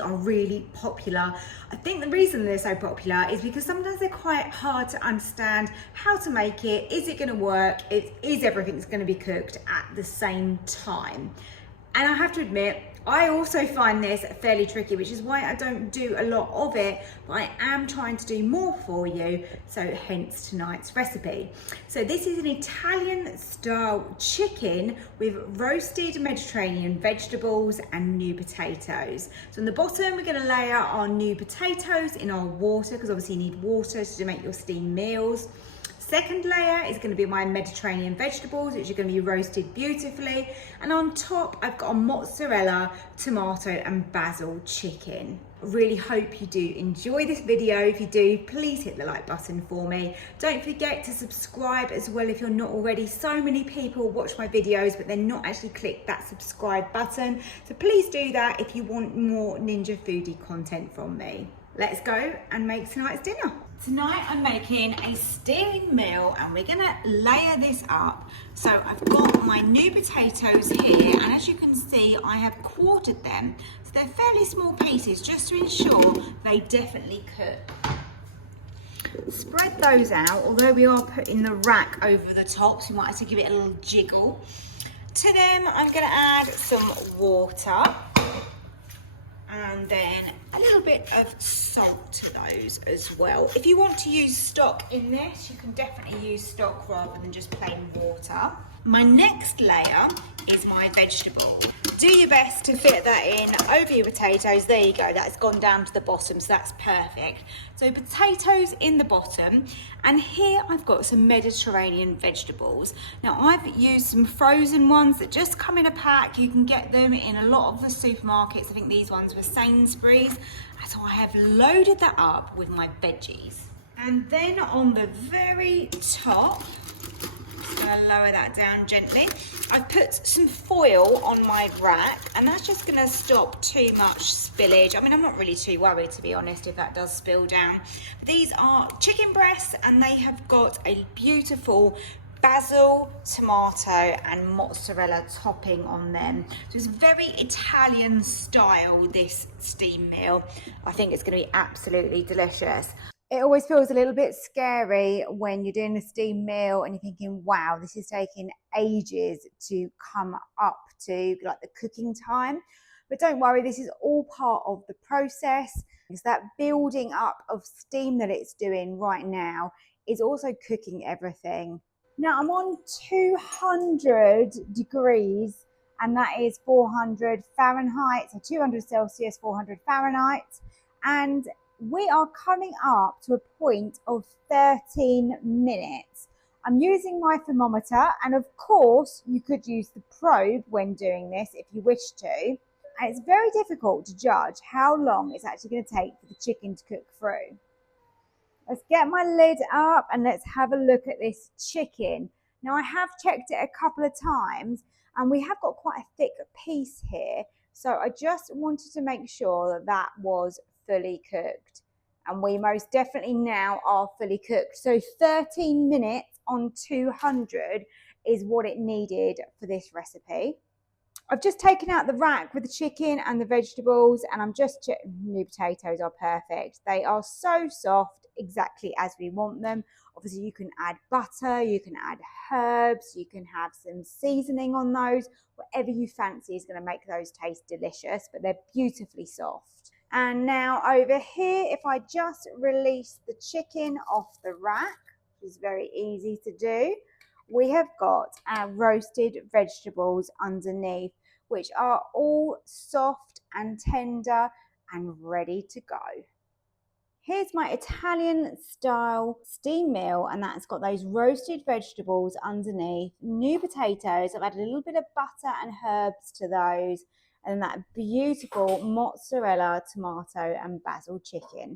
are really popular. I think the reason they're so popular is because sometimes they're quite hard to understand how to make it. Is it going to work? Is everything's going to be cooked at the same time? And I have to admit, I also find this fairly tricky, which is why I don't do a lot of it, but I am trying to do more for you, so hence tonight's recipe. So this is an Italian style chicken with roasted Mediterranean vegetables and new potatoes. So on the bottom, we're gonna layer our new potatoes in our water, because obviously you need water to make your steamed meals. Second layer is going to be my Mediterranean vegetables, which are going to be roasted beautifully. And on top, I've got a mozzarella, tomato and basil chicken. I really hope you do enjoy this video. If you do, please hit the like button for me. Don't forget to subscribe as well if you're not already. So many people watch my videos, but they're not actually click that subscribe button. So please do that if you want more Ninja Foodi content from me. Let's go and make tonight's dinner. Tonight I'm making a steaming meal and we're gonna layer this up. So I've got my new potatoes here, and as you can see, I have quartered them. So they're fairly small pieces just to ensure they definitely cook. Spread those out, although we are putting the rack over the top, so you might have to give it a little jiggle. To them, I'm gonna add some water. And then a little bit of salt to those as well. If you want to use stock in this, you can definitely use stock rather than just plain water. My next layer is my vegetable. Do your best to fit that in over your potatoes. There you go, that's gone down to the bottom, so that's perfect. So potatoes in the bottom, and here I've got some Mediterranean vegetables. Now I've used some frozen ones that just come in a pack. You can get them in a lot of the supermarkets. I think these ones were Sainsbury's. So I have loaded that up with my veggies. And then on the very top, just gonna lower that down gently. I've put some foil on my rack, and that's just gonna stop too much spillage. I mean, I'm not really too worried, to be honest, if that does spill down. But these are chicken breasts, and they have got a beautiful basil, tomato and mozzarella topping on them. So it's very Italian style, this steam meal. I think it's going to be absolutely delicious. It always feels a little bit scary when you're doing a steam meal and you're thinking, wow, this is taking ages to come up to like the cooking time. But don't worry, this is all part of the process. It's that building up of steam that it's doing right now is also cooking everything. Now I'm on 200 degrees, and that is 400 Fahrenheit, so 200 Celsius, 400 Fahrenheit. And we are coming up to a point of 13 minutes. I'm using my thermometer, and of course you could use the probe when doing this if you wish to. And it's very difficult to judge how long it's actually going to take for the chicken to cook through. Let's get my lid up and let's have a look at this chicken. Now I have checked it a couple of times and we have got quite a thick piece here. So I just wanted to make sure that that was fully cooked. And we most definitely now are fully cooked. So 13 minutes on 200 is what it needed for this recipe. I've just taken out the rack with the chicken and the vegetables, and I'm just checking. New potatoes are perfect. They are so soft, exactly as we want them. Obviously you can add butter, you can add herbs, you can have some seasoning on those. Whatever you fancy is going to make those taste delicious, but they're beautifully soft. And now over here, if I just release the chicken off the rack, which is very easy to do, we have got our roasted vegetables underneath, which are all soft and tender and ready to go. Here's my Italian style steam meal, and that's got those roasted vegetables underneath, new potatoes. I've added a little bit of butter and herbs to those, and that beautiful mozzarella, tomato and basil chicken.